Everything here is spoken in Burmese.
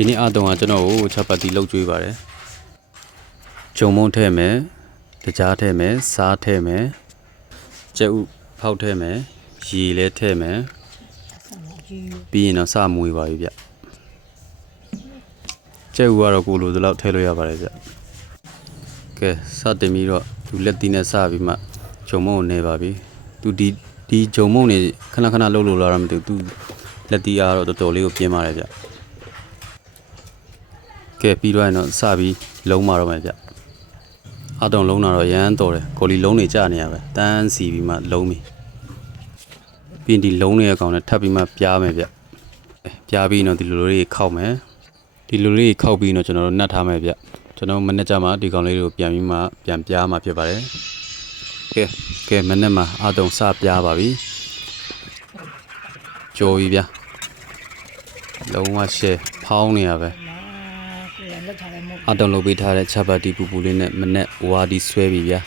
ဒီနေ့အားတုံးကကျွန်တော်ကိုချက်ပတ်တီလောက်ကျွေးပါတယ်ဂျုံမုံထဲမယ်တကြားထဲမယ်စားထဲမယ်ကြက်ဥဖောက်ထဲမယ်ရေလဲထဲမယ်ပြီးရင်တော့စမွေးပါပြီဗျကြက်ဥကတော့ကိုလိုသလောက်ထဲလို့ရပါတယ်ဗျကဲစတင်ပြီးတော့သူလက်တီးနဲ့စပြီးမှဂျုံမုံကိုနေပါပြီသူဒီဂျုံမုံနေခဏခဏလှုပ်လို့လာတော့မသိဘူးသူလက်တီးအားတော့တော်တော်လေးကိုပြင်းပါတယ်ဗျကဲပြီးတော့ရင်တော့စပြီးလုံးမာတော့မယ်ဗျအားတုံလုံးတာတော့ရမ်းတော်တယ်ကိုလီလုံးနေကြနေရပဲတန်းစီပြီးမှလုံးပြီပြီးဒီလုံးရဲ့အကောင်နဲ့ထပ်ပြီးမှပြားမယ်ဗျပြားပြီးတော့ဒီလိုလေးခောက်မယ်ဒီလိုလေးခောက်ပြီးတော့ကျွန်တော်တို့နှက်ထားမယ်ဗျကျွန်တော်မနေ့ကမှဒီကောင်လေးတွေကိုပြန်ပြီးမှပြန်ပြားမှာဖြစ်ပါတယ်ကဲမနေ့မှအားတုံစပြားပါပြီကြော်ပြီဗျလုံးဝရှယ်ဖောင်းနေရပဲအတုံးလုပ်ပေးထားတဲ့ချက်ပတ်တီပူပူလေးနဲ့မနဲ့ဝါဒီဆွဲပြီဗျာ